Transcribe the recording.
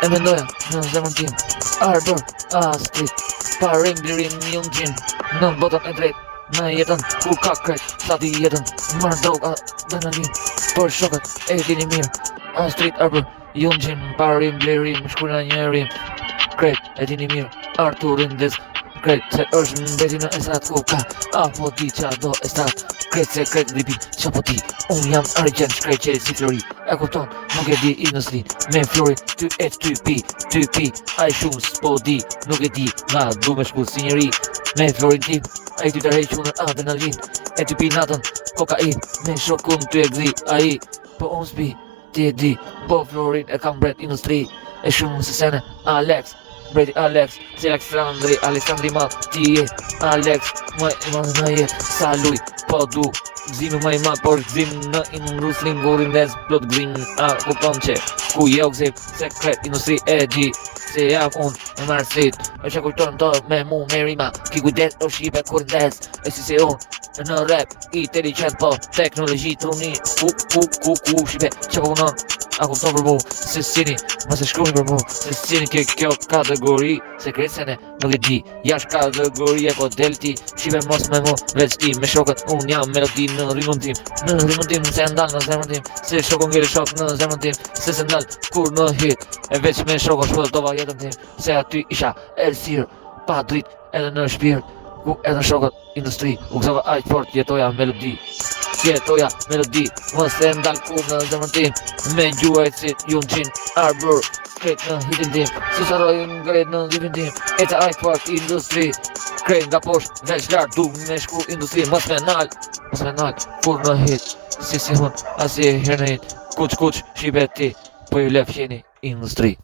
E mendoja në zemrën tim, ardhur Astrid, parim lirim Jungjin, në botën e drejtë, në jetën ku ka krejt, thati jetën, mardog adrenalin, për shokët e dini mirë, Astrid Arbor, Jungjin, parim lirim, shkruajna një rim, krejt e dini mirë, Arturin Des, krejt se është mbeti në estrat ku ka, apo di qa do estrat, krejt se krejt ripi qa po ti, unë jam arigjen shkrejt qeli si flori, e kupton, nuk e di industri, me flori, ty e ty pi, a i shumë s'po di, nuk e di, nga du me shku si njëri, me florin tim, a i ty të rejqu në adrenalin, e ty pi natën, kokain, me shokun ty e gzi, a i, po unë s'pi, ti e di, po florin e kam bret industri, e shumë se sene, Alex, Bredi Alex, si Aleksandri ma, ti je Alex, ma i ma në je, saluj, po du, gzimë ma i ma, por gzimë në industrin gurin des, plot gzimë, a kupton që, ku je o gzimë, sekret industri e di, se jam unë në marësit, e që kujton të me mu me rima, ki kujdet o shqipe kur ndes, e si se unë, në rap, inteligent po, teknologi truni, ku shqipe, që po punon, a kupton për mu, se sini, ma se shkruni për mu, se sini ke kjo kategori, se kresene nuk e di, jash kategori e po delti, shqipe mos me mu, veç ti, me shokët, unë jam melodi në rimën tim, se ndal në zemrën tim, se shokën gjeri shok në zemrën tim, se ndal kur në hit, e veç me shokën shpëtova jetën tim, se aty isha elsir, pa drit edhe në shpirt, ku edhe shokët industri, u gëzova aq fort jetoja melodi, mos e ndal kur në zemrën tim, me gjuajt si Jungjin Arbor, krejt në hitin tim, si sarojnë krejt në hipin tim, e të aq fort industri, krejt nga posht, veç lartë du me shku industri, mos me nal, kur në hit, si hun, asi herë në hit, kuq, shqipe ti, po ju lef qeni industri.